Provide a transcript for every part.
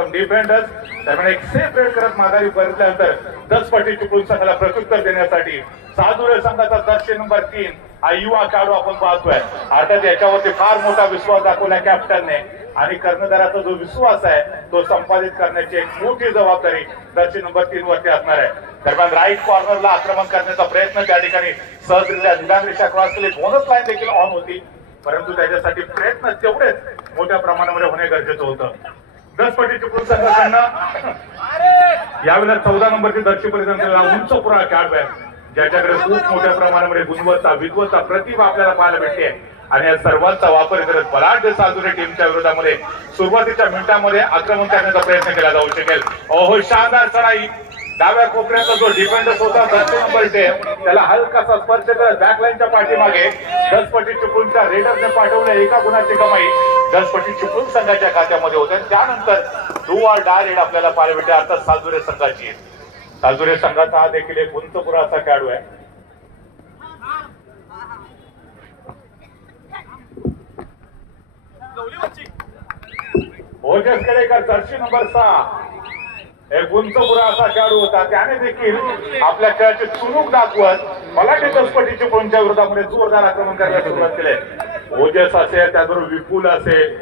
उत्तम डिफेंडर्स दरम्यान एक सेफ रेड करत माघारी परतल्यानंतर दस पटी चुकून संघाला प्रत्युत्तर देण्यासाठी साजुरे संघाचा दर्शे नंबर तीन हा युवा खेळाडू आपण पाहतोय. अर्थात याच्यावरती फार मोठा विश्वास दाखवला कॅप्टनने आणि कर्णधाराचा जो विश्वास आहे तो संपादित करण्याची एक मोठी जबाबदारी दर्शे नंबर तीन वरती असणार आहे. दरम्यान राईट कॉर्नरला आक्रमण करण्याचा प्रयत्न त्या ठिकाणी सहजरित्या निदान रेषा क्रॉस केली बोनस लाईन देखील ऑन होती. परंतु त्याच्यासाठी प्रयत्न तेवढेच मोठ्या प्रमाणामध्ये होणे गरजेचं होतं. दस पटीचे संघाकडनं यावेळेला चौदा नंबरची दर्शीपर्यंत उंच पुरा खेळाडू आहे ज्याच्याकडे खूप मोठ्या प्रमाणामध्ये गुणवत्ता विद्वत्ता प्रतिभा आपल्याला पाहायला भेटते. आणि या सर्वांचा वापर करत बलाढ्य साजुरे टीमच्या विरोधामध्ये सुरुवातीच्या मिनिटांमध्ये आक्रमण करण्याचा प्रयत्न केला जाऊ शकेल. ओहो शानदार चढाई. डाव्या कोपऱ्याचा जो डिफेंडर्स होता दस नंबर त्याला हलकासा स्पर्श करत बॅकलाईनच्या पाठीमागे दसपटी चिपळूणच्या रेडरने पाठवल्या एका गुणाची कमाई. गणपती चिपळूण संघाच्या खात्यामध्ये होते. आणि त्यानंतर डू आर डाय रेड आपल्याला पाहायला भेटते. अर्थात साजुरे संघाची. साजुरे संघाचा हा देखील एक उंच असा खेळाडू आहे. ओजस कडेकर जर्सी नंबर सहा. एक गुंतपुरा असा खेळाडू होता. त्याने देखील आपल्या खेळाची चुणूक दाखवत मलाठी दसपटीच्या कोणत्या विरोधामध्ये जोरदार आक्रमण करायला सुरुवात केली. ओजस असेल त्याचबरोबर विपुल असेल.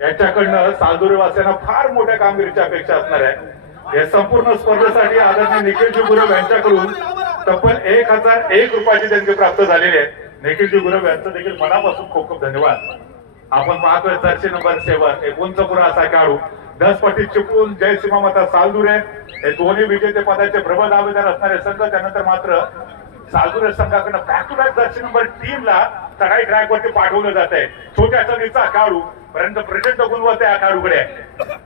याच्याकडनं साधुरीवासियांना फार मोठ्या कामगिरीची अपेक्षा असणार आहे. या संपूर्ण स्पर्धेसाठी आदरणीय निखिलजी गुरव यांच्याकडून तब्बल एक हजार एक रुपयाची देणगी प्राप्त झालेली आहे. निखिलजी गुरव यांचं देखील मनापासून खूप खूप धन्यवाद. आपण पाहतोय चारशे नंबर सेवन एक उंचपुरा असा खेळाडू दस पट्टी चिपळूण जय सीमामाता सालदुरे. हे दोन्ही विजेते पदाचे प्रबळ दावेदार असणारे संघ त्यानंतर मात्र चालू संघाकडनं back to back jersey number तीन ला ट्रॅक वरती पाठवलं जात आहे. छोट्या सणीचा खेळाडू परंतु प्रचंड गुणवत्ता या खेळाडूकडे आहे.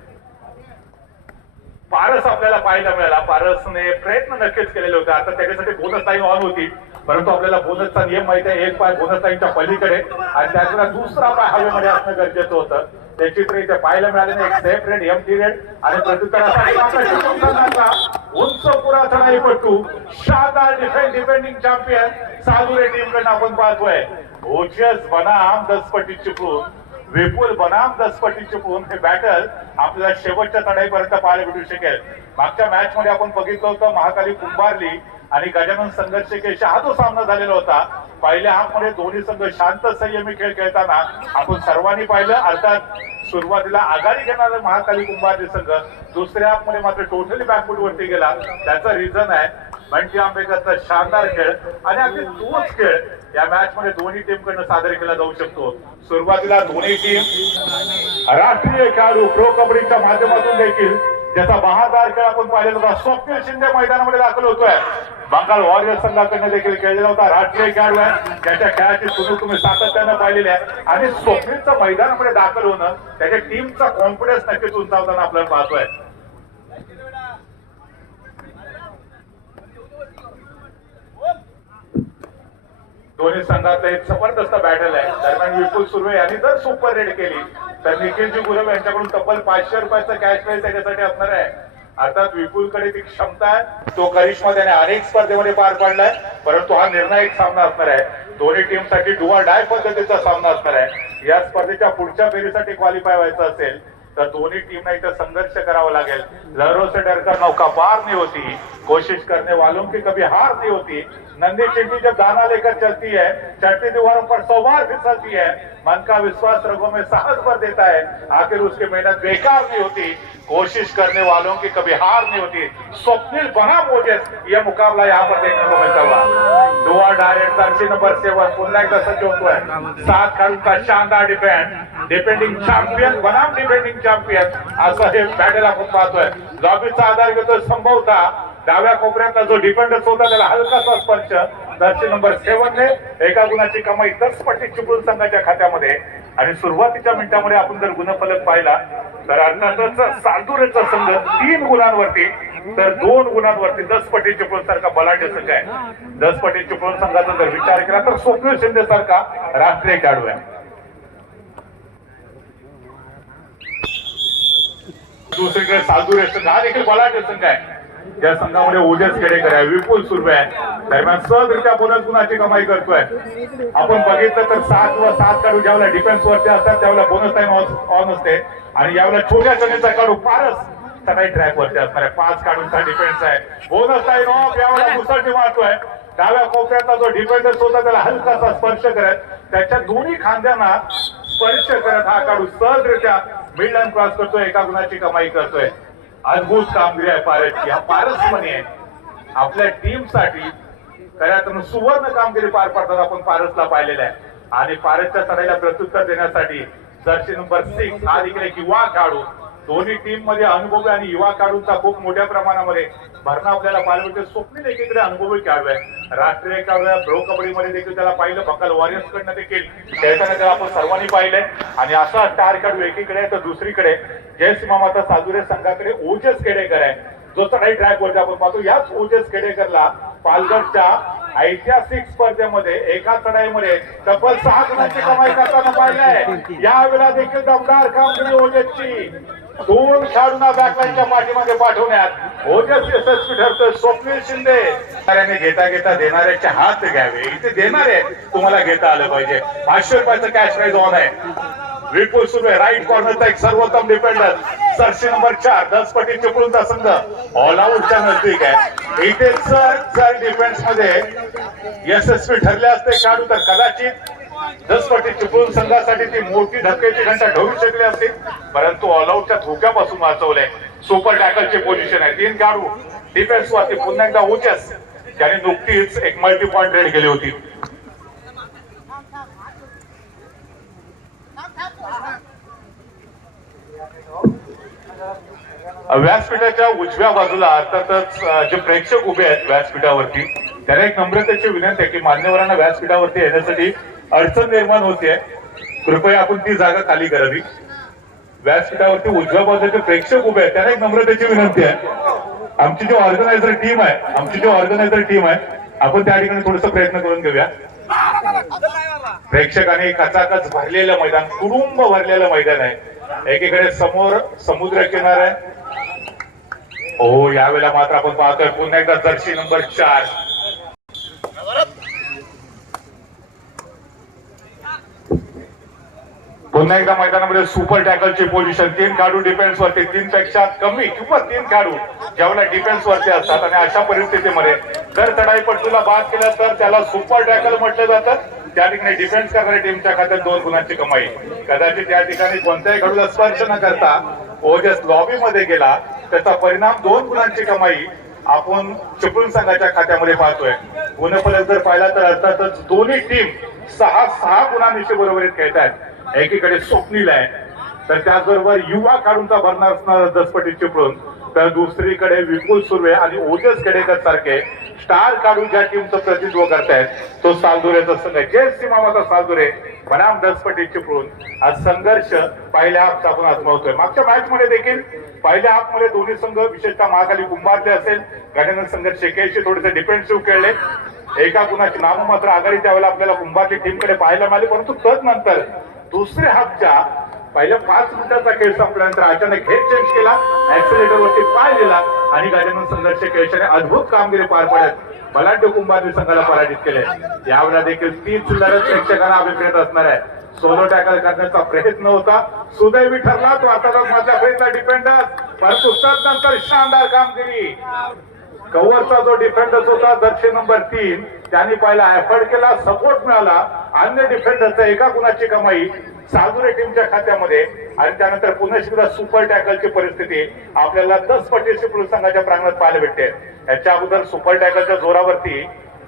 पारस आपल्याला पाहायला मिळाला. पारसने प्रयत्न नक्कीच केलेले होते. आता त्याच्यासाठी बोनस टाईम ऑन होती. परंतु आपल्याला बोनसचा नियम माहिती आहे. एक पाय बोनस टाईमच्या पलीकडे. आणि त्याचवेळेला दुसरा पाय हवेमध्ये असणं गरजेचं होतं. ते चित्र इथे पाहायला मिळाले नाही. एक safe raid empty raid आणि संघाचा उंच पुरा चढाईपट्टू शानदार डिफेंड डिफेंडिंग चॅम्पियन साधुरे टीमकडून आपण पाहतोय. ओजस बनाम दसपटी चिपळूण. विपुल बनाम दसपटी चिपळूण हे बॅटल आपल्याला शेवटच्या चढाईपर्यंत पाहायला भेटू शकेल. मागच्या मॅच मध्ये आपण बघितलं होतं महाकाली कुंभारली आणि गजानन संघर्ष केशा हा जो सामना झालेला होता. पहिल्या हाफमध्ये दोन्ही संघ शांत संयमी खेळ खेळताना आपण सर्वांनी पाहिलं. अर्थात सुरुवातीला आघाडी घेणारा महाकाली कुंभारली संघ दुसऱ्या हाफमध्ये मात्र टोटली बॅकफुट वरती गेला. त्याचं रिझन आहे म्हणजे आंबेकरचा शानदार खेळ आणि अगदी तोच खेळ. या मॅच मध्ये दोन्ही टीम कडनं सादर केला जाऊ शकतो. सुरुवातीला दोन्ही टीम राष्ट्रीय खेळाडू प्रो कबड्डीच्या माध्यमातून देखील ज्याचा बहादार खेळ आपण पाहिलेला होता. स्वप्नील शिंदे मैदानामध्ये दाखल होतोय. बंगाल वॉरियर्स संघाकडनं देखील खेळलेला होता. राष्ट्रीय खेळाडू आहे. त्याच्या खेळाची सुरू तुम्ही सातत्यानं पाहिलेली आहे. आणि स्वप्नीलचं मैदानामध्ये दाखल होणं त्याच्या टीमचा कॉन्फिडन्स नक्कीच उंचावताना आपल्याला पाहतोय. दोन्ही संघात एक जबरदस्त बॅटल आहे. दरम्यान विपुल सुर्वे यांनी जर सुपर रेड केली तर निखिलजी गुरव यांच्याकडून तब्बल पाचशे रुपयाचा कॅश प्राईज त्याच्यासाठी असणार आहे. अर्थात विपुलकडे ती क्षमता आहे तो करिश्मा त्याने अनेक स्पर्धेमध्ये पार पाडलाय. परंतु हा निर्णायक सामना असणार आहे. दोन्ही टीमसाठी डुआ डाय पद्धतीचा सामना असणार आहे. या स्पर्धेच्या पुढच्या फेरीसाठी क्वालिफाय व्हायचं असेल तर दोन्ही टीमना इथं संघर्ष करावा लागेल. लहरों से डरकर नौका पार नहीं होती. कोशिश करने वालों की कभी हार नहीं होती. नंदी चिट्टी जब दाना लेकर चलती है चढ़ती दीवारों पर सौवार फिसलती है मन का विश्वास रगों में साहस भर देता है। आखिर उसकी मेहनत बेकार नहीं होती। कोशिश करने वालों की कभी हार नहीं होती। स्वप्निल बना मोजेस। यह मुकाबला यहाँ पर देखने को मिलता हुआ। दुआ डायरेक्ट जर्सी नंबर सेवन पुन्हा एकदा सज्ज होतोय सात खेळाडूंचा शानदार डिफेंड डिफेंडिंग चॅम्पियन बनाम डिफेंडिंग चॅम्पियन असं हे। बॅटल आपण पाहतोय लॉबीचा आधार घेतोय संभवता डाव्या कोपऱ्यातला जो डिफेंडर्स होता त्याला हलकासा स्पर्श. दर्शी नंबर सेवन ने एका गुणाची कमाई दस पट्टी चिपळूण संघाच्या खात्यामध्ये. आणि सुरुवातीच्या मिनिटामध्ये आपण जर गुणफलक पाहिला तर अर्थातच सादुरेचा संघ तीन गुणांवरती तर दोन गुणांवरती दस पटी चिपळूण सारखा बलाढ्य संघ आहे. दस पटी चिपळूण संघाचा जर विचार केला तर स्वप्नील शिंदे सारखा राष्ट्रीय खेळाडू आहे. दुसरीकडे साधू संघ हा देखील बलाढ्य संघ आहे. या संघामध्ये ओजस खेडेकर आहे विपुल सुर्वे आहे. दरम्यान सहजरित्या बोनस गुणाची कमाई करतोय. आपण बघितलं तर सात व सात काढू ज्यावेळेला डिफेन्स वरती असतात त्यावेळेला बोनस टाइम ऑन असते. आणि यावेळेला छोट्या कमीचा काढू फारच सकाळी ट्रॅक वरती असणार आहे. पाच काढूनचा डिफेन्स आहे. बोनस टाइम ऑफ यावेळेला मुसळटी मारतोय डाव्या कोपऱ्याचा जो डिफेन्डर होता त्याला हलकासा स्पर्श करत त्याच्या दोन्ही खांद्यांना स्पर्श करत हा काढू सहजरित्या मिड लाईन क्रॉस करतोय. एका गुणाची कमाई करतोय. अद्भुत कामगिरी आहे पारसची हा पारस म्हणे आहे आपल्या टीमसाठी खऱ्या तर सुवर्ण कामगिरी पार पाडताना आपण पारसला पाहिलेला आहे. आणि पारसच्या चढाईला प्रत्युत्तर देण्यासाठी जर्सी नंबर सिक्स हा देखील एक युवा खेळाडू दोन्ही टीममध्ये अनुभवी आणि युवा खेळाडूंचा खूप मोठ्या प्रमाणामध्ये भरणा आपल्याला पाहायला मिळते. स्वप्नील एकीकडे अनुभवी खेळाडू आहे. राष्ट्रीय खेळाडू आहे कबड्डी कबड्डीमध्ये देखील त्याला पाहिलं. बकाल वॉरियर्स कडनं देखील खेळताना त्याला आपण सर्वांनी पाहिलंय. आणि असा स्टार खेळाडू एकीकडे आहे तर दुसरीकडे जयसिंह माता साजुरे संघाकडे ओजस खेडेकर आहे. जो चढाई ट्रॅक वरती आपण पाहतो. याच ओजस खेडेकरला पालघरच्या ऐतिहासिक स्पर्धेमध्ये एका चढाईमध्ये तब्बल सहा गुणांची कमाई करताना पाहिलंय. यावेळेला देखील दमदार कामगिरी ओजसची. दोन खेळाडूंना बॅकलाईनच्या पाठीमध्ये पाठवण्यात ओजस यशस्वी ठरतोय स्वप्नील शिंदे. घेता घेता देणाऱ्याचे हात घ्यावे. इथे देणारे तुम्हाला घेता आलं पाहिजे. पाचशे रुपयाचं कॅश प्राईज ऑन आहे. विपुल सुर्वे राईट कॉर्नरचा एक सर्वोत्तम डिफेंडर सरशी नंबर चार दस पटी चिपळूणचा संघ. ऑल आउटच्या नजदीक आहे. इथे सर सर डिफेन्समध्ये यशस्वी ठरले असते. खेळाडू तर कदाचित दस पटी चिपळूण संघासाठी ती मोठी धक्क्याची घंटा ढळू शकली असते. परंतु ऑल आउटच्या धोक्यापासून वाचवलंय. सुपर टॅकलची पोझिशन आहे. तीन गाडू. डिफेन्स वरती पुन्हा एकदा उचस त्याने नुकतीच एक मल्टी पॉइंट रेड केली होती. व्यासपीठाच्या उजव्या बाजूला अर्थातच जे प्रेक्षक उभे आहेत व्यासपीठावरती त्याला एक नम्रतेची विनंती आहे की मान्यवरांना व्यासपीठावरती येण्यासाठी अडचण निर्माण होते कृपया आपण ती जागा खाली करावी. व्यासपीठावरती उजव्या बाजूचे प्रेक्षक उभे आहेत. त्यांना एक नम्रतेची विनंती आहे. आमची जी ऑर्गनायझर टीम आहे आमची जी ऑर्गनायझर टीम आहे आपण त्या ठिकाणी थोडस प्रयत्न करून घेऊया. प्रेक्षकाने खचाखच भरलेलं मैदान कुटुंब भरलेलं मैदान आहे. एकीकडे समोर समुद्र किनारा आहे. हो यावेळेला मात्र आपण पाहतोय पुन्हा एकदा जर्सी नंबर चार. पुन्हा एकदा मैदानामध्ये सुपर टॅकलची पोझिशन तीन खेळाडू डिफेन्स वरती तीन पेक्षा कमी किंवा तीन खेळाडू ज्यावेळेला डिफेन्स वरती असतात. आणि अशा परिस्थितीमध्ये जर चढाईपट्टूला बाद केला तर त्याला सुपर टॅकल म्हटलं जातं. त्या ठिकाणी डिफेन्स करणाऱ्या टीमच्या खात्यात दोन गुणांची कमाई. कदाचित त्या ठिकाणी कोणत्याही खेळाडूला स्पर्श न करता ओजस लॉबी मध्ये गेला त्याचा परिणाम दोन गुणांची कमाई आपण चिपळूण संघाच्या खात्यामध्ये पाहतोय. गुणफलक जर पाहिला तर अर्थातच दोन्ही टीम सहा सहा गुणांविषयी बरोबरीत खेळत आहेत एकीकडे स्वप्नील आहे तर त्याचबरोबर युवा काढूनचा भरणार असणार दसपटी चिपळून तर दुसरीकडे विपुल सुर्वे आणि ओजस खेडेकर सारखे स्टार काढून ज्या टीमचं प्रतिनिधित्व करतायत तो सालदुरेचा संघ आहे. जय सीमामाचा सालदुरे बनाम दसपटी चिपळून आज संघर्ष पहिल्या हाफ आपण आजमावतोय. मागच्या मॅच मध्ये देखील पहिल्या हाफमध्ये दोन्ही संघ विशेषतः महाखाली कुंभारले असेल. गजानन संघर्ष शेकेशी थोडेसे डिफेन्सिव्ह खेळले. एका गुणाची नाममात्र आघाडी त्यावेळेला आपल्याला कुंभारची टीमकडे पाहायला मिळाली. परंतु तदनंतर दुसऱ्या हाफच्या पहिल्या पाच मिनिटाचा खेळ संपल्यानंतर अचानक हेड चेंज केला ऍक्सिलेटर वरती पाय दिला आणि गाड्यानं संघर्ष खेळशाने अद्भुत कामगिरी पार पडत बलाढ्य कुंभारने संघाला पराजित केले. यावेळेला देखील तीच लढत प्रेक्षकांना अभिप्रेत असणार आहे. सोलो टॅकल करण्याचा प्रयत्न होता. सुदैवी ठरला तो आता माझ्या फेरीचा डिपेंडर परंतु नंतर शानदार कामगिरी. कव्हरचा जो डिफेंडर होता दर्शे नंबर तीन त्यांनी पहिला एफर्ट केला सपोर्ट मिळाला. अन्य डिफेंडरचा एका गुणाची कमाई साजुरे टीमच्या खात्यामध्ये. आणि त्यानंतर पुन्हा एकदा सुपर टॅकलची परिस्थिती आपल्याला दस पटी पुरुष संघाच्या प्रांगणात पाहायला भेटते. याच्या अगोदर सुपर टॅकलच्या जोरावरती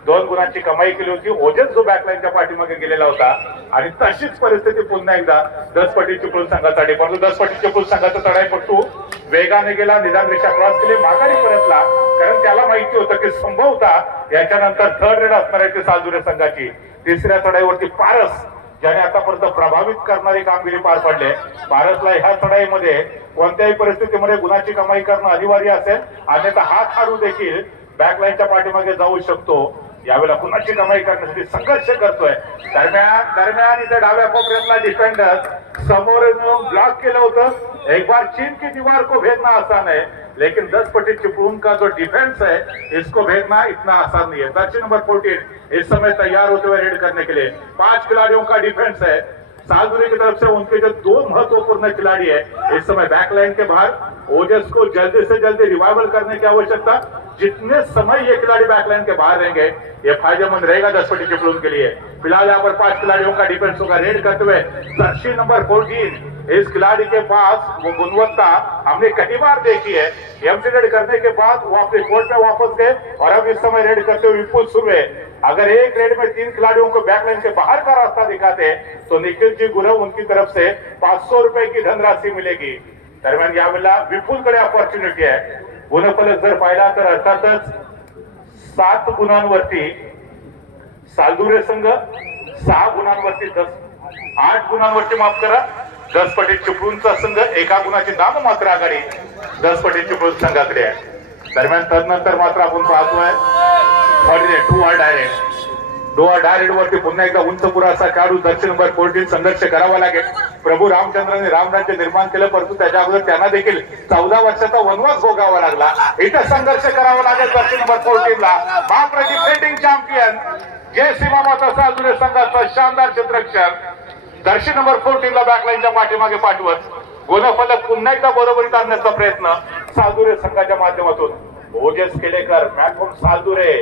दोन गुणांची कमाई केली होती. ओजस जो बॅकलाईनच्या पाठीमागे गेलेला होता आणि तशीच परिस्थिती पुन्हा एकदा दसपटी चिपळूण संघासाठी परंतु दसपटी चिपळूण संघाचा चढाईपट्टू वेगाने गेला निदान रेषा क्रॉस केली माघारी परतला. कारण त्याला माहिती होतं की संभवता याच्यानंतर थर्ड रेड असणार आहे ती सालजुरे संघाची. तिसऱ्या चढाईवरती पारस ज्याने आतापर्यंत प्रभावित करणारी कामगिरी पार पडले पारसला ह्या चढाईमध्ये कोणत्याही परिस्थितीमध्ये गुणाची कमाई करणं अनिवार्य असेल. अन्यथा हा खेळाडू देखील बॅकलाईनच्या पाठीमागे जाऊ शकतो. यावेळेला कुणाची कमाई करण्यासाठी संघर्ष करतोय. दरम्यान दरम्यान इथे डाव्या कोपऱ्यातला डिफेंडर समोर ब्लॉक केलं होतं. एक बार चीन की दीवार को भेदना आसान है. लेकिन दस पट्टी चिपळून का जो डिफेंस है इसको भेदना इतना आसान नहीं है। दक्षिण नंबर फोर्टीन इस समय तैयार होते हुए रेड करने के लिए। पांच खिलाड़ियों का डिफेंस है। सालदुरी की तरफ़ से उनके जो दो महत्वपूर्ण खिलाड़ी है, इस समय बैकलाइन के बाहर ओजस को जल्दी से जल्दी रिवाइवल करने की आवश्यकता, जितने समय ये खिलाड़ी बैकलाइन के बाहर रहेंगे, ये फ़ायदेमंद रहेगा दसपट्टी चिपलून के लिए। फ़िलहाल यहाँ पर पाँच खिलाड़ियों का डिफेंस होगा, रेड करते हुए जर्सी नंबर फोर्टीन इस खिलाड़ी के पास वो गुणवत्ता हमने कई बार देखी है एमसी रेड करने के बाद वो अपने कोर्ट में वापस गए और अब इस समय रेड करते हुए विपुल सुर्वे अगर एक रेड में तीन खिलाड़ियों को बैकलाइन से बाहर का रास्ता दिखाते तो निखिल जी गुरव उनकी तरफ से पाच सौ रुपए की धनराशि मिलेगी। दरम्यान यावेळेला विपुलकडे ऑपॉर्च्युनिटी आहे गुणफलक जर पाहिला तर अर्थातच सात गुणांवरती सालदुरे संघ सहा गुणांवरती दस आठ गुणांवरती माफ करा दस पटी चिपळूणचा संघ एका गुणाची नाम मात्र आघाडी दस पटी चिपळूण संघाकडे आहे. दरम्यान तदनंतर मात्र आपण पाहतोय टू आर डायरेक्ट डोआ डायरेक्ट वरती पुन्हा एकदा उंच पुराचा काढू दक्षिण नंबर फोर्टीन संघर्ष करावा लागेल. प्रभू रामचंद्राने रामराज्य निर्माण केलं परंतु त्याच्या अगोदर त्यांना देखील चौदा वर्षाचा वनवास भोगावा लागला. इथं संघर्ष करावा लागेल दक्षिण नंबर फोर्टीनला मात्र डिफेंडिंग चॅम्पियन जय सीमा माता साजुरे संघाचा शानदार क्षेत्रक्षण दर्शन नंबर फोर्टीन ला बॅकलाईनच्या पाठीमागे पाठवत. गुणफलक पुन्हा एकदा बरोबरीत आणण्याचा प्रयत्न सालदुरे संघाच्या माध्यमातून. ओजस केलेकर मॅकॉम सालदुरे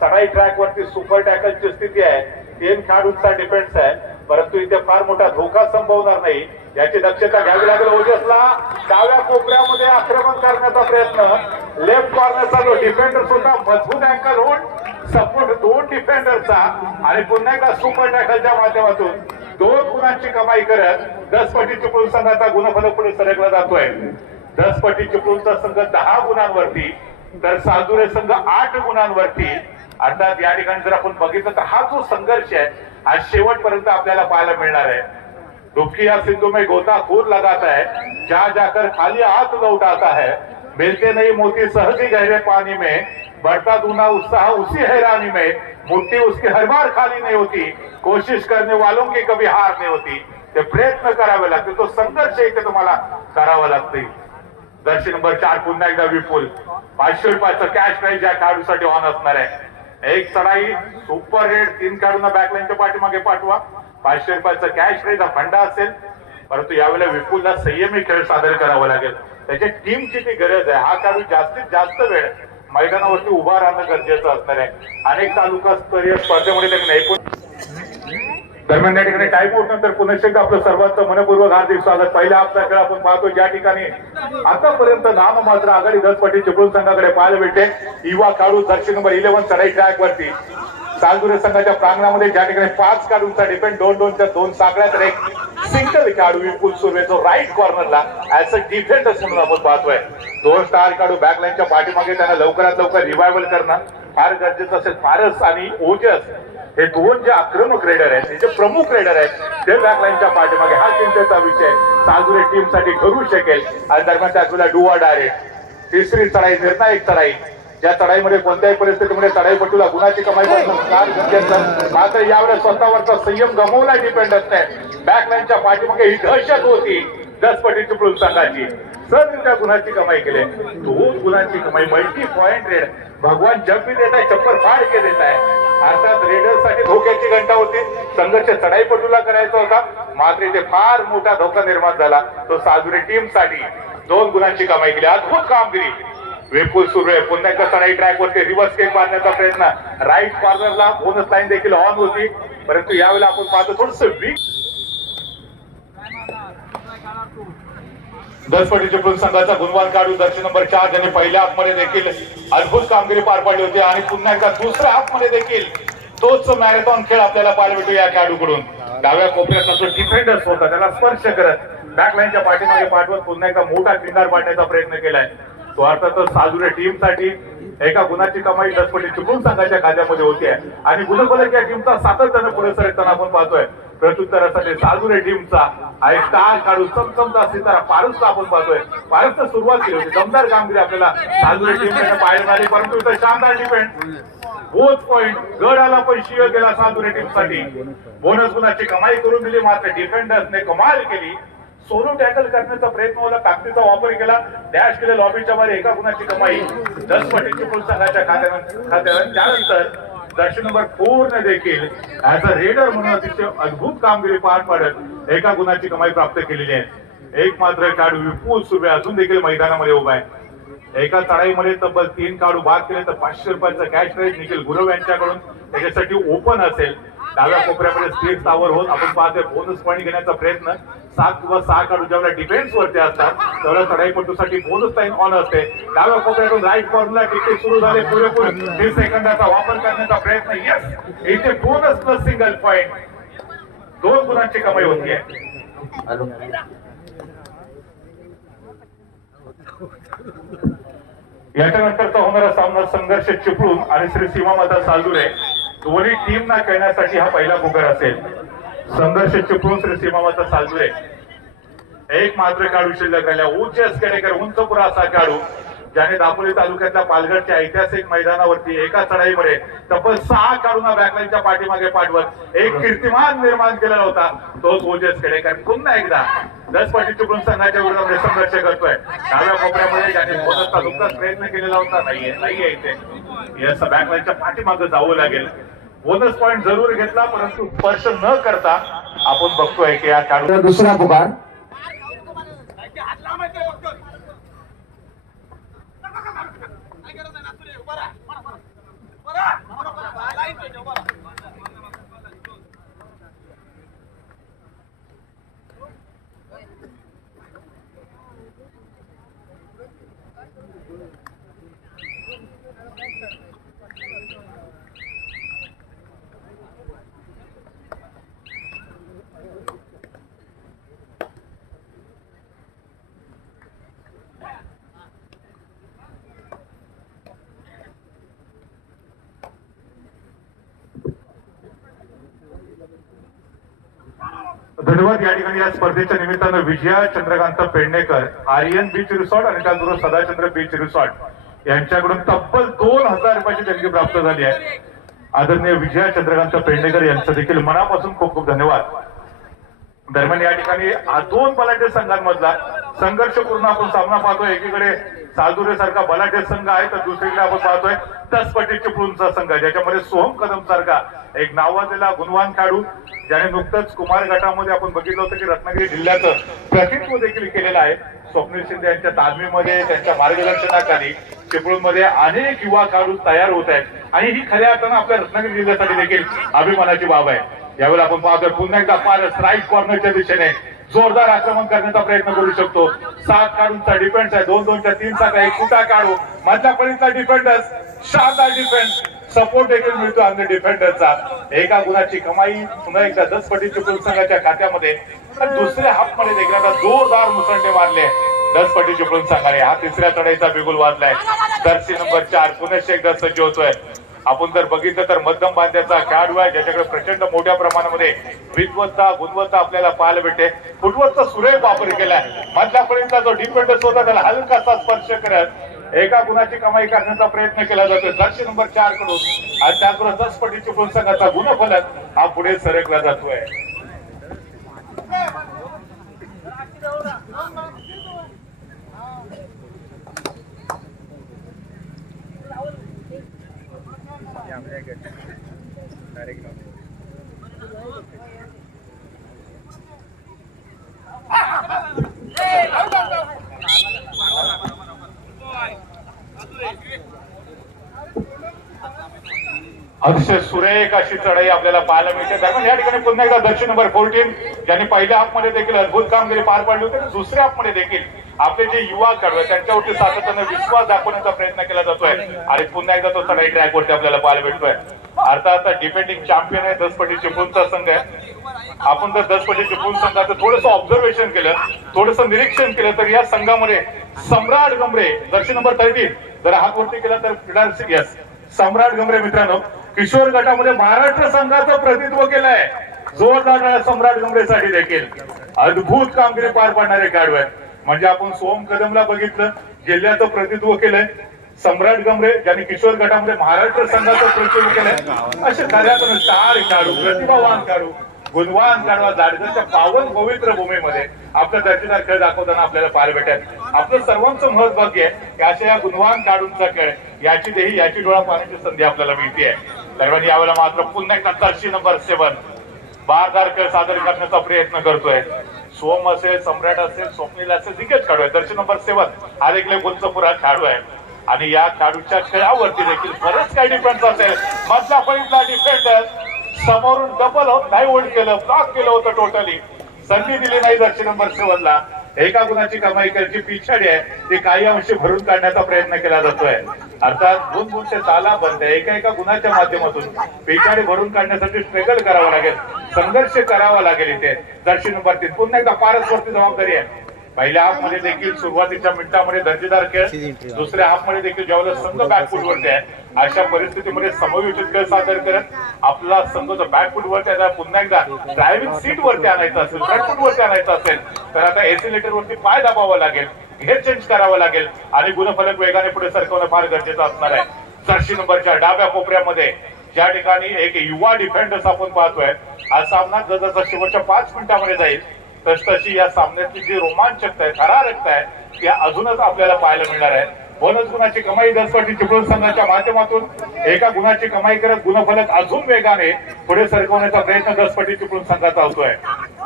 चढाई ट्रॅक वरती सुपर टॅकलची स्थिती आहे. तीन खेळाडूंचा डिफेन्स आहे. परंतु इथे फार मोठा धोका संभवणार नाही. याची दक्षता घ्यावी लागेल ओजसला. डाव्या कोपऱ्यामध्ये आक्रमण करण्याचा प्रयत्न. लेफ्ट कॉर्नरचा जो डिफेंडर सुद्धा मजबूत अँकल होऊन सपोर्ट दोन डिफेंडरचा आणि पुन्हा एकदा सुपर टॅकलच्या माध्यमातून दोन गुणांची कमाई करत दस पटी चिपळूण संघाचा गुणफलक पुढे सरकला जातोय. दस पटी चिपळूणचा संघ दहा गुणांवरती तर सालदुरे संघ आठ गुणांवरती अर्थात या ठिकाणी जर आपण बघितलं तर हा जो संघर्ष आहे आज शेवटपर्यंत आपल्याला पाहायला मिळणार आहे. डुबकी या सिंधु में गोताखोर लगाता है जा जाकर खाली हाथ लौटाता है मिलते नहीं मोती सहजी गहरे पानी में. बढ़ता दूना उत्साह उसी हैरानी में. मुट्ठी उसकी हर बार खाली नहीं होती. कोशिश करने वालों की कभी हार नहीं होती. ते प्रयत्न करावे लागते तो संघर्ष इथे तुम्हाला करावा लागते दर्शन नंबर चार पुन्हा एकदा विपुल. पाचशे रुपयाचं कॅश प्राईज या खेळाडूसाठी ऑन असणार आहे. एक चढाई सुपर रेड तीन काढून बॅकलाईनच्या पाठीमागे पाठवा. पाचशे रुपयाचा कॅश प्राईज फंडा असेल. परंतु यावेळेला विपुलला संयमी खेळ सादर करावा लागेल. त्याच्या टीमची ती गरज आहे हा काढून जास्तीत जास्त वेळ मैदानावरती उभा राहणं गरजेचं असणार आहे. अनेक तालुका स्तरीय स्पर्धेमध्ये त्यांनी एकूण दरम्यान या ठिकाणी टाईम होत नंतर पुन्हा आपलं सर्वांचं मनपूर्वक हार्दिक स्वागत. पहिला आपला खेळ आपण पाहतो ज्या ठिकाणी आतापर्यंत नाम मात्र आघाडी दस पटी चिपळूण संघाकडे पाहायला भेटते युवा खेळाडू दक्षिण नंबर इलेव्हन चढाई ट्रॅक वरती. सालदुरे संघाच्या प्रांगणामध्ये ज्या ठिकाणी पाच खेळाडूंचा डिफेंड दोन दोनच्या दोन साखळ्या तर एक सिंगल खेळाडू विपुल सुर्वे जो राईट कॉर्नरला ऍज अ डिफेंडर म्हणून आपण पाहतोय. दोन स्टार खेळाडू बॅकलाईनच्या पाठीमागे त्यांना लवकरात लवकर रिवायवल करणं फार गरजेचं असेल. फारस आणि ओजस हे दोन जे आक्रमक रेडर आहेत हे जे प्रमुख रेडर आहेत ते बॅकलाईनच्या पाठीमागे. हा चिंतेचा विषय सालदुरे टीमसाठी ठरू शकेल. आणि दरम्यान त्याच वेळेला डुवा डायरेक्ट तिसरी चढाई निर्णायक चढाई ज्या चढाईमध्ये कोणत्याही परिस्थितीमध्ये चढाईपटूला गुणाची कमाई करणं मात्र यावेळेस स्वतःवरचा संयम गमवला डिपेंड असते बॅकलाईनच्या पाठीमागे ही दहशत होती. दस पटी चिपळूण संघाची. सर गुणाची कमाई केली. दोन गुणांची कमाई. मल्टी पॉइंट रेड भगवान जग भी देत आहे चप्पर फाड के देत आहे. अर्थात रेडर्ससाठी धोक्याची घंटा होती. संघर्ष चढाईपटूला करायचा होता. मात्र इथे फार मोठा धोका निर्माण झाला. तो साजुरी टीमसाठी दोन गुणांची कमाई केली. अद्भुत कामगिरी. विपुल सुरू आहे. पुन्हा एकदा चढाई ट्रॅक वरती रिव्हर्स केक मारण्याचा प्रयत्न. राईट कॉर्नरला बोनस लाईन देखील ऑन होती. परंतु यावेळेला आपण पाहतो थोडस वीक दसपटी चिपळूण संघाचा गुणवान काढून दर्शन नंबर चार त्यांनी पहिल्या हाफमध्ये देखील अद्भुत कामगिरी पार पाडली होती. आणि पुन्हा एकदा दुसऱ्या हाफमध्ये देखील तोच मॅरेथॉन खेळ आपल्याला पाहायला भेटू या खेळाडूकडून. डाव्या कोपऱ्यातला जो डिफेंडर्स होता. त्याला स्पर्श करत बॅकलाईनच्या पाठीमागे पाठवत पुन्हा एकदा मोठा किंडार पाडण्याचा प्रयत्न केलाय. तो अर्थातच साजुरे टीमसाठी एका गुणाची कमाई दसपटी चुकून संघाच्या खात्यामध्ये होती आहे आणि गुणफलक या टीमचा सातत्यानं पुढे सरताना आपण पाहतोय. प्रत्युत्तरासाठी साजुरे टीमचा एक स्टार काढून चमचमचा सितारा पारसचा आपण पाहतोय. पारसनं सुरुवात केली होती. दमदार कामगिरी आपल्याला साजुरे टीम पाहायला मिळाली. परंतु इथं शानदार डिफेंड बोच पॉइंट गड आला पण शिव गेला सातुरे टीमसाठी. बोनस गुणाची कमाई करून दिली. मात्र डिफेंडर्सने कमाल केली. सोलो टॅकल करण्याचा प्रयत्न होता ताकदीचा वापर केला. डॅश केले लॉबीच्या मध्ये एका गुणाची कमाई. दस पटीची फुल संघाच्या खात्यावर त्यानंतर दर्शन नंबर फोर ने देखील ऍज अ रेडर म्हणून अतिशय अद्भुत कामगिरी पार पाडत एका गुणाची कमाई प्राप्त केलेली आहे. एक मात्र काढू विपुल सुबे अजून देखील मैदानामध्ये उभा आहे. एका चढाईमध्ये तब्बल तीन काढू बाद केले तर पाचशे रुपयाचा कॅश प्राईज निखिल गुरव यांच्याकडून. त्याच्यासाठी ओपन असेल. डाव्या कोपऱ्यामध्ये स्थिर स्थावर होत. आपण पाहतोय बोनस पॉईंट घेण्याचा प्रयत्न. सात किंवा सहा काढून जेवढ्या डिफेन्स वरती असतात तेवढ्या चढाईपटूसाठी बोनस टाईम ऑन असते. डाव्या कोपऱ्यातून राईट कॉर्नरला टिकेट सुरू झाले पुरेपूर तीस सेकंदाचा वापर करण्याचा प्रयत्न. यस इथे बोनस प्लस सिंगल पॉईंट दोन गुणांची कमाई होती. याच्यानंतरचा होणारा सामना संघर्ष चिपळून आणि श्री सीमामाता सालदुरे दोन्ही टीमना खेळण्यासाठी हा पहिला बुकर असेल. संघर्ष चिपळूण श्री सीमामाता सालदुरे एक मात्र काढू शिल्लक राहिल्या उच्च केडेकर उंचपुरा असा काढू. ज्याने दापोली तालुक्यातल्या पालघरच्या ऐतिहासिक मैदानावरती एका चढाईमध्ये तब्बल सहा काढूना बॅकलाईनच्या पाठीमागे पाठवत एक कीर्तिमान निर्माण केलेला होता. तोच ओजस खेडेकर पुन्हा एकदा दस पाटी चुकून संघाच्या विरोधामध्ये संघर्ष करतोय. डाव्या कोपऱ्यामध्ये ज्याने बोनसचा नुकताच प्रयत्न केलेला होता नाहीये नाहीये इथे. या बॅकलाईनच्या पाठीमागे जावं लागेल. बोनस पॉईंट जरूर घेतला परंतु स्पर्श न करता आपण बघतोय की या तर दुसरा पुकार धन्यवाद. या ठिकाणी या स्पर्धेच्या निमित्तानं विजया चंद्रकांत पेडणेकर आर्यन बीच रिसॉर्ट आणि त्याचबरोबर सदाचंद्र बीच रिसॉर्ट यांच्याकडून तब्बल दोन हजार रुपयाची देणगी प्राप्त झाली आहे. आदरणीय विजया चंद्रकांत पेडणेकर यांचं देखील मनापासून खूप खूप धन्यवाद. दरम्यान या ठिकाणी दोन बलाढ्य संघांमधला संघर्षपूर्ण आपण सामना पाहतोय. एकीकडे सालदुरे सारखा बलाढ्य संघ आहे तर दुसरीकडे आपण पाहतोय तसपटी चिपळूणचा संघ ज्याच्यामध्ये सोहम कदम सारखा एक नावाजलेला गुणवान खेळाडू ज्याने नुकतंच कुमार गटामध्ये आपण बघितलं होतं की रत्नागिरी जिल्ह्याचं प्रतिनिधित्व देखील केलेलं आहे. स्वप्नील शिंदे यांच्या तालमीमध्ये त्यांच्या मार्गदर्शनाखाली चिपळूणमध्ये अनेक युवा खेळाडू तयार होत आहेत. आणि ही खऱ्या अर्थानं आपल्या रत्नागिरी जिल्ह्यासाठी देखील अभिमानाची बाब आहे. यावेळी आपण पाहतोय पुन्हा एकदा फारच राईट कॉर्नरच्या दिशेने जोरदार आक्रमण करण्याचा प्रयत्न करू शकतो. सात काढूनचा डिफेन्स आहे. दोन दोनच्या तीन सात एक कुठा काढू? मधल्या पर्यंतचा डिफेंडर्स शानदार डिफेन्स सपोर्ट देखील मिळतो आमच्या डिफेंडरचा एका गुणाची कमाई पुन्हा एकदा दस पटी चिपळूण संघाच्या खात्यामध्ये. दुसऱ्या हाफमध्ये देखील आता जोरदार मुसंडे मारले दस पटी चिपळूण संघाने. हा तिसऱ्या चढाईचा बिगुल वाजलाय. दर्शी नंबर चार पुन्हा एकदा सज्ज होतोय. आपण जर बघितलं तर मध्यम बांध्याचा खेळाडू आहे ज्याच्याकडे प्रचंड मोठ्या प्रमाणामध्ये विद्वत्ता गुणवत्ता आपल्याला पाहायला भेटते. फुटवतचा सुरेख वापर केलाय. मधल्यापर्यंत जो डिफेंडर्स होता त्याला हलकासा स्पर्श करत एका गुणाची कमाई करण्याचा प्रयत्न केला जातो जर्सी नंबर चारकडून आणि त्याबरोबर दस पटीची चिपळूण गुणफलक हा पुढे सरकला जातोय. अतिशय सुरेख अशी चढाई आपल्याला पाहायला मिळते. दरम्यान या ठिकाणी पुन्हा एकदा दर्शन नंबर फोर्टीन ज्यांनी पहिल्या हाफमध्ये देखील अद्भुत कामगिरी पार पाडली होती दुसऱ्या हाफमध्ये देखील आपले जे युवा खेळाडू त्यांच्यावरती सातत्यानं विश्वास दाखवण्याचा प्रयत्न केला जातोय. आणि पुन्हा एकदा तो चढाई ट्रॅकवरती आपल्याला पाहायला भेटतोय. अर्थात आता डिफेंडिंग चॅम्पियन आहे दसपटी चिपळूणचा संघ आहे. आपण जर दसपटी चिपळूण संघाचं थोडस ऑब्झर्वेशन केलं थोडस निरीक्षण केलं तर या संघामध्ये सम्राट गमरे दक्षिण नंबर थर्टीन जर हात वरती केला तर क्रीडा यस सम्राट गमरे मित्रांनो. किशोर गटामध्ये महाराष्ट्र संघाचं प्रतित्व केलंय. जोरदार सम्राट गमरेसाठी देखील. अद्भुत कामगिरी पार पाडणारे खेळाडू आहेत. म्हणजे आपण सोम कदमला बघितलं जिल्ह्याचं प्रतित्व केलंय. सम्राट गमरे ज्यांनी किशोर गटामध्ये महाराष्ट्र संघाचं प्रतित्व केलंय. असे कार्यातून चार खेळाडू प्रतिभावान खेळाडू गुणवान खेळाडू जाडगरच्या पावन पवित्र भूमीमध्ये आपलं दर्जेदार खेळ दाखवताना आपल्याला पाहायला भेटेल. आपलं सर्वांचं महत्त्व आहे की अशा या गुणवान काढूनचा खेळ याची देही याची डोळा पाहण्याची संधी आपल्याला मिळते दरम्यान यावेळेला मात्र पुन्हा एकदा जर्सी नंबर सेवन बारदार खेळ सादर करण्याचा प्रयत्न करतोय. सोम असेल सम्राट असेल स्वप्नील असेल दिग्गज खेळू आहे दर्शन नंबर सेवन हा देखील गुंचपुरा खेळाडू आहे. आणि या खेळाडूच्या खेळावरती देखील बरंच काही डिफरन्स असेल. मधल्या फळीतला डिफेंडर समोरून डबल नाही होल्ड केलं ब्लॉक केलं होतं टोटली संधी दिली नाही दर्शन नंबर सेवनला. एका गुणाची कमाई करायची पिछाडी आहे. ती काही अंशी भरून काढण्याचा प्रयत्न केला जातोय. अर्थात गुण गुणचे ताला बंद आहे. एका एका गुणाच्या माध्यमातून पिछाडी भरून काढण्यासाठी स्ट्रगल करावं लागेल. संघर्ष करावा लागेल इथे. दर्शन नंबर तीन. पुन्हा एकदा फारच वरती जबाबदारी आहे. पहिल्या हाफमध्ये देखील सुरुवातीच्या मिनिटामध्ये दर्जेदार खेळ. दुसऱ्या हाफमध्ये देखील ज्यावेळेला संघ बॅकफुट वरती आहे अशा परिस्थितीमध्ये समयोचित खेळ सादर करत आपला संघ जो बॅकफुट वरती आहे त्याला पुन्हा एकदा ड्रायव्हिंग सीट वरती आणायचं असेल फ्रंटफुट वरती आणायचं असेल तर आता एसिलेटर वरती पाय दाबावा लागेल घेर चेंज करावा लागेल आणि गुणफलक वेगाने पुढे सरकवणं फार गरजेचं असणार आहे. चारशी नंबरच्या डाव्या कोपऱ्यामध्ये ज्या ठिकाणी एक युवा डिफेंडर्स आपण पाहतोय हा सामना जसा शेवटच्या पाच मिनिटामध्ये जाईल तस तशी या सामन्यातली जी रोमांचकता आहे थरारकता आहे ती अजूनच आपल्याला पाहायला मिळणार आहे. बोनस गुणाची कमाई दसपटी चिपळूण संघाच्या माध्यमातून एका गुणाची कमाई करत गुणफलक अजून वेगाने पुढे सरकवण्याचा प्रयत्न दसपटी चिपळूण संघाचा होतोय.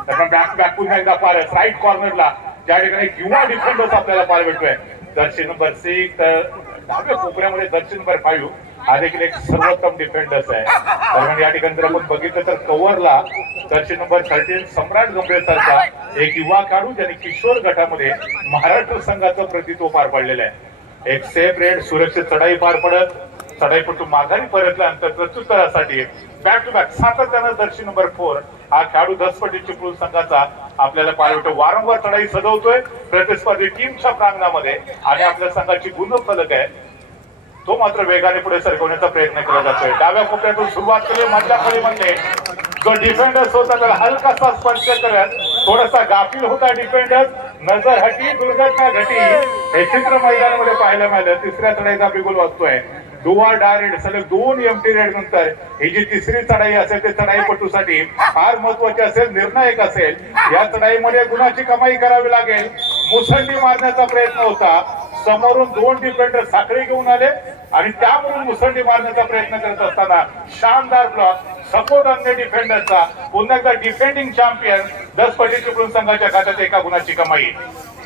त्यामुळे पुन्हा एकदा फारच राईट कॉर्नरला ज्या ठिकाणी युवा डिफेंडर्स आपल्याला पार भेटतोय. दर्शन नंबर सिक्स तर डाव्या कोपऱ्यामध्ये दर्शन नंबर फाईव्ह हा देखील एक सर्वोत्तम डिफेंडर्स आहे. दरम्यान या ठिकाणी जर आपण बघितलं तर कव्हरला दर्शन नंबर थर्टीन सम्राट गंभीर सारखा एक युवा काढू ज्यांनी किशोर गटामध्ये महाराष्ट्र संघाचं प्रतित्व पार पाडलेलं आहे. एक सेफ रेड सुरक्षित चढाई पार पडत चढाईपटू माघारी परतल्यानंतर प्रत्युत्तरासाठी बॅक टू बॅक सातत्यानं दर्शी नंबर फोर हा खेळाडू दसपटी चिपळूण संघाचा आपल्याला पाळवतो वारंवार चढाई सजवतोय. प्रतिस्पर्धी टीमच्या प्रांगणामध्ये आणि आपल्या संघाची गुणफलक आहे तो मात्र वेगाने पुढे सरकवण्याचा प्रयत्न केला जातोय. डाव्या कोपऱ्यातून सुरुवात केली मधल्या फळीमध्ये जो डिफेंडर्स होता त्याला हलकासा स्पर्श करत थोडासा गाफील होता डिफेंडर नजर हटी दुर्घटना घटी. हे चित्र मैदानामध्ये पाहायला मिळालं. तिसऱ्या चढाईचा बिगुल वाचतोय. दुवा डायरेक्ट सलग दोन एमटी रेड नंतर ही जी तिसरी चढाई असेल ते चढाईपटूसाठी फार महत्वाची असेल निर्णायक असेल. या चढाईमध्ये गुणाची कमाई करावी लागेल. मुसंडी मारण्याचा प्रयत्न होता. समोरून दोन डिफेंडर साखळी घेऊन आले आणि त्यावरून मुसंडी मारण्याचा प्रयत्न करत असताना शानदार ब्लॉक सपोर्ट अन्य डिफेंडरचा पुन्हा एकदा डिफेंडिंग चॅम्पियन दसपटी चिपळूण संघाच्या खात्यात एका गुणाची कमाई.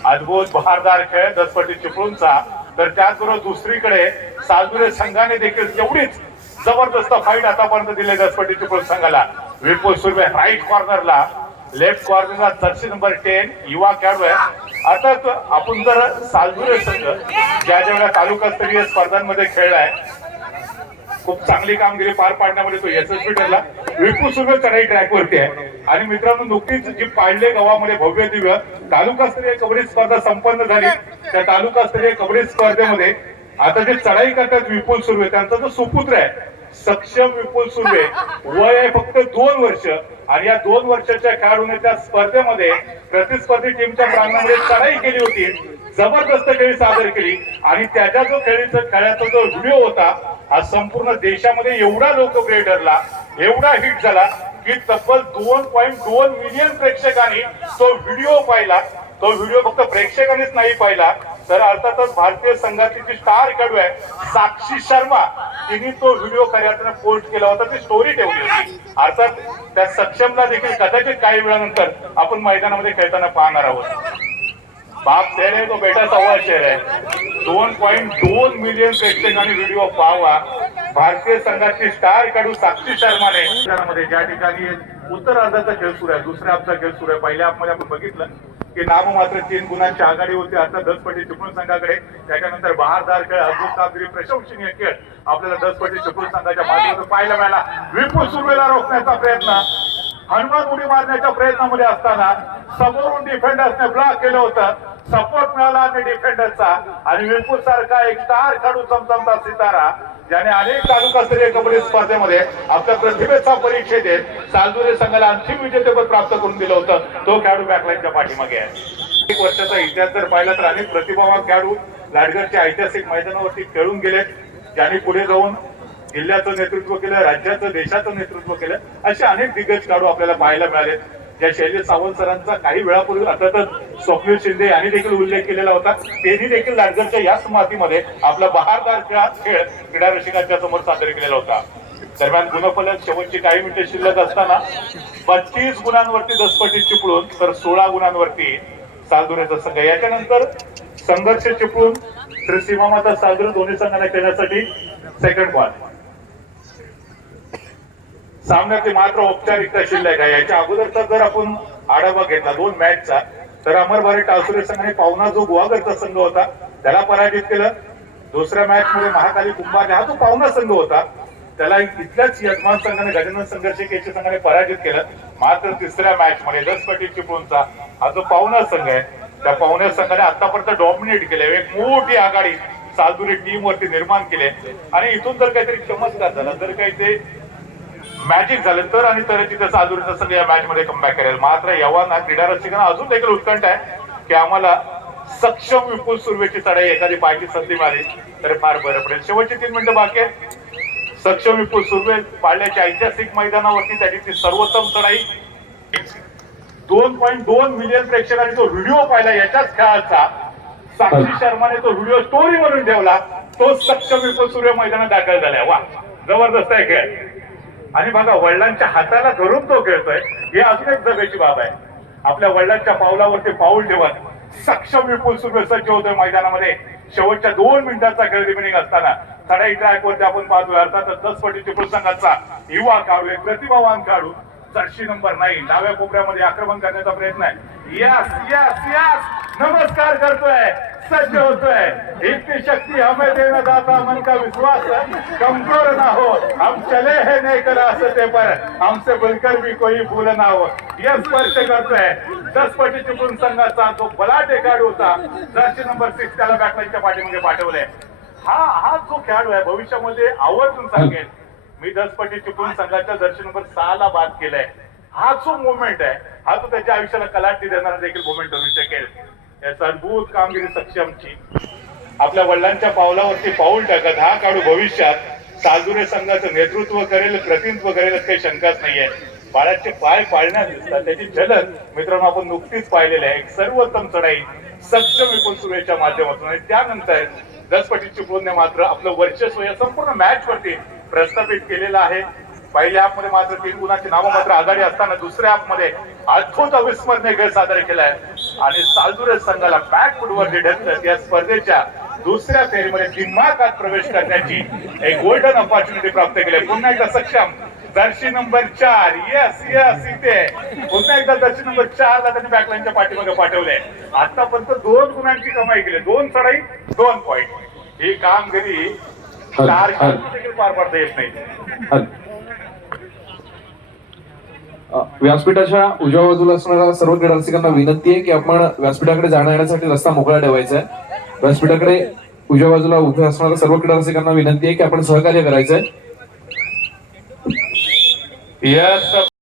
अद्भुत बहारदार खेळ दसपटी चिपळूणचा. तर त्याचबरोबर दुसरीकडे साजुरे संघाने देखील तेवढीच जबरदस्त फाईट आतापर्यंत दिले दसपटी चिपळूण संघाला. विपुल सुर्वे राईट कॉर्नरला लेफ्ट कॉर्नरला जर्सी नंबर टेन युवा खेळाडू आहे. अर्थात आपण जर सालगुरे संघ ज्या ज्या तालुकास्तरीय स्पर्धांमध्ये खेळलाय खूप चांगली कामगिरी पार पाडण्यामध्ये तो यशस्वी ठरला. विपुल सुर्वे चढाई ट्रॅक वरती आहे. आणि मित्रांनो नुकतीच जी पाडले गावामध्ये भव्य दिव्य तालुकास्तरीय कबड्डी स्पर्धा संपन्न झाली. त्या तालुकास्तरीय कबड्डी स्पर्धेमध्ये आता जे चढाई करतात विपुल सुर्वे त्यांचा जो सुपुत्र आहे सक्षम विपुल सुर्वे वय आहे फक्त दोन वर्ष. आणि या दोन वर्षाच्या खेळाडूंच्या स्पर्धेमध्ये प्रतिस्पर्धी टीमच्या प्रांगणामध्ये चढाई केली होती. जबरदस्त खेळी सादर केली. आणि त्याच्या जो खेळीचा खेळाचा जो व्हिडिओ होता हा संपूर्ण देशामध्ये एवढा लोकप्रिय ठरला एवढा हिट झाला की तब्बल दोन पॉईंट दोन मिलियन प्रेक्षकांनी तो व्हिडिओ पाहिला. तो व्हिडिओ फक्त प्रेक्षकांनीच नाही पाहिला तर अर्थातच भारतीय संघाची जी स्टार खेळू आहे साक्षी शर्मा तिने तो व्हिडिओ खऱ्या पोस्ट केला होता ती स्टोरी ठेवली होती. अर्थात त्या सक्षमला देखील कदाचित काही वेळानंतर आपण मैदानामध्ये खेळताना पाहणार आहोत. बाप शेर आहे तो बेटा सव्वा शेर आहे. दोन पॉईंट दोन मिलियन प्रेक्षकांनी व्हिडिओ पाहावा. भारतीय संघाची स्टार खेळाडू साक्षी शर्माने. ज्या ठिकाणी उत्तर अर्धाचा खेळ सुरू आहे दुसऱ्या हाफचा खेळ सुरू आहे पहिल्या आपण बघितलं की नाम मात्र तीन गुणांची आघाडी होती. आता दस पटी चिपळूण संघाकडे. त्याच्यानंतर बहारदार खेळ अद्भुत कामगिरी प्रशंसनीय खेळ. आपल्याला दस पटी चिपळूण संघाच्या माध्यमातून पाहायला मिळाला. विपुल सुरवेला रोखण्याचा प्रयत्न. हनुमान उडी मारण्याच्या प्रयत्नामध्ये असताना समोरून डिफेंडर्सने ब्लॉक केलं होतं. सपोर्ट मिळाला आणि डिफेंडरचा आणि विपुल सारखा एक स्टार खेळू चमचमता सितारा ज्याने अनेक तालुकास्तरीय कबड्डी स्पर्धेमध्ये आपल्या प्रतिभेचा परीक्षे देत सालदुरे संघाला अंतिम विजेतेपद प्राप्त करून दिलं होतं. तो खेळाडू बॅकलाईनच्या पाठीमागे आहे. एक वर्षाचा इतिहास जर पाहिला तर अनेक प्रतिभावान खेळाडू लाडगडच्या ऐतिहासिक मैदानावरती खेळून गेलेत ज्यांनी पुढे जाऊन जिल्ह्याचं नेतृत्व केलं राज्याचं देशाचं नेतृत्व केलं असे अनेक दिग्गज खेळाडू आपल्याला पाहायला मिळाले. ज्या शैलेश सावंत सरांचा काही वेळापूर्वी अर्थातच स्वप्नील शिंदे यांनी देखील उल्लेख केलेला होता. त्यांनी देखील लाडगरच्या याच मातीमध्ये आपला बहारदारचा खेळ क्रीडा रसिकांच्या समोर सादर केलेला होता. दरम्यान गुणफलक शेवटची काही मिनिटे शिल्लक असताना बत्तीस गुणांवरती दसपटी चिपळून तर सोळा गुणांवरती सालदुऱ्याचा संघ. याच्यानंतर संघर्ष चिपळून श्री सीमामाता सालदुरे दोन्ही संघांना खेळण्यासाठी सेकंड बॉल सामन्यातली मात्र औपचारिकता शिल्लक आहे. याच्या अगोदरचा जर आपण आढावा घेतला दोन मॅचचा तर अमरबारी टाळसुरे संघाने पाहुणा जो गुहागरचा संघ होता त्याला पराजित केलं. दुसऱ्या मॅच मध्ये महाकाली कुंभार हा जो पाहुणा संघ होता. त्याला इथल्याच यजमान संघाने गजानन संघर्ष केचे संघाने पराजित केलं. मात्र तिसऱ्या मॅच मध्ये दसपटी चिपळूणचा हा जो पाहुणा संघ आहे त्या पाहुण्या संघाने आतापर्यंत डॉमिनेट केले. एक मोठी आघाडी साधुरी टीम वरती निर्माण केले. आणि इथून जर काहीतरी चमत्कार झाला जर काही ते मॅजिक झालं तर आणि तर तिथं साधुरीचा संघ या मॅच मध्ये कमबॅक करेल. मात्र यवाना क्रीडा रसिकांना अजून देखील उत्कंठ आहे की आम्हाला सक्षम विपुल सुरवेची चढाई एखादी पाहिजे संधी मिळाली तर फार बरं पडेल. शेवटची तीन मिनिटं बाकी आहेत. सक्षम विपुल सुरवे पाळण्याच्या ऐतिहासिक मैदानावरती त्याची ती सर्वोत्तम चढाई. दोन पॉईंट दोन मिलियन प्रेक्षकांनी तो व्हिडिओ पाहिला. याच्याच खेळाचा साक्षी शर्माने तो व्हिडिओ स्टोरी म्हणून ठेवला. तो सक्षम विपुल सूर्य मैदानात दाखल झालाय वा जबरदस्त आहे खेळ. आणि बघा वडिलांच्या हाताला धरून तो खेळतोय ही अजून एक जगाची बाब आहे. आपल्या वडिलांच्या पावलावरती पाऊल ठेवत सक्षम विपुल सुरू सज्ज होतोय मैदानामध्ये. शेवटच्या दोन मिनिटाचा खेळ रिमेनिंग असताना चढाई ट्रॅकवरती आपण पाहतोय. अर्थात दस पटी चिपळूण संघाचा युवा काढू एक प्रतिभावान काढू जर्सी नंबर नाही डाव्या कोपऱ्यामध्ये आक्रमण करण्याचा प्रयत्न आहे. Yes yes yes! नमस्कार करतोय सज्ज होतोय. इतनी शक्ति हमें देना दाता मन का विश्वास. कमजोर ना हो हम चले नाही नहीं कर सकते पर हमसे बोलकर भी कोई भूल ना हो. यह स्पर्श करतोय. दस पटी चुकून संघाचा तो बलाटे खेळाडू होता. जर्सी नंबर सिक्स त्याला बॅटमॅनच्या पाठीमध्ये पाठवलंय. हा हा जो खेळाडू आहे भविष्यामध्ये आवर्जून सांगेल मी दसपटी चुकून संघाच्या दर्शन नंबर सहाला बाद केलाय. हा जो मुवमेंट आहे हा तो त्याच्या आयुष्याला कलाटी देणारा देखील मुवमेंट होऊ शकेल. याचा अद्भुत कामगिरी सक्षमची. आपल्या वडिलांच्या पावलावरती पाऊल टाकत हा काढू भविष्यात. सालदुरे संघाचं नेतृत्व करेल प्रतिनिधित्व करेल काही शंकाच नाहीये. बाळाचे पाय पाळण्यात दिसतात. त्याची झलक मित्रांनो आपण नुकतीच पाहिलेली आहे. एक सर्वोत्तम चढाई. सक्षम विपुल सुरेच्या माध्यमातून. आणि त्यानंतर दसपटी चिपळूणने मात्र आपलं वर्चस्व या संपूर्ण मॅच वरती प्रस्थापित केलेलं आहे. पहिल्या हाफमध्ये मात्र तीन गुणाची नावं मात्र आघाडी असताना दुसऱ्या हाफमध्ये अद्भुत अविस्मरणीय खेळ सादर केलाय. आणि सालदुरे संघाला बॅक फुटवर ढकलत या स्पर्धेच्या दुसऱ्या फेरीमध्ये दिमागात प्रवेश करण्याची एक गोल्डन ऑपॉर्च्युनिटी प्राप्त केली. आहे. पुन्हा एकदा सक्षम जर्सी नंबर चार. यस यस इथे. पुन्हा एकदा जर्सी नंबर चार ला त्यांनी बॅकलाईनच्या पाठीमागे पाठवले आतापर्यंत दोन गुणांची कमाई केली. दोन चढाई दोन पॉईंट ही कामगिरी चार देखील पार पाडता येत नाही. व्यासपीठाच्या उजव्या बाजूला असणाऱ्या सर्व क्रीडा रसिकांना विनंती आहे की आपण व्यासपीठाकडे जाण्या येण्यासाठी रस्ता मोकळा ठेवायचा आहे. व्यासपीठाकडे उजव्या बाजूला उभे असणाऱ्या सर्व क्रीडा रसिकांना विनंती आहे की आपण सहकार्य करायचंय यस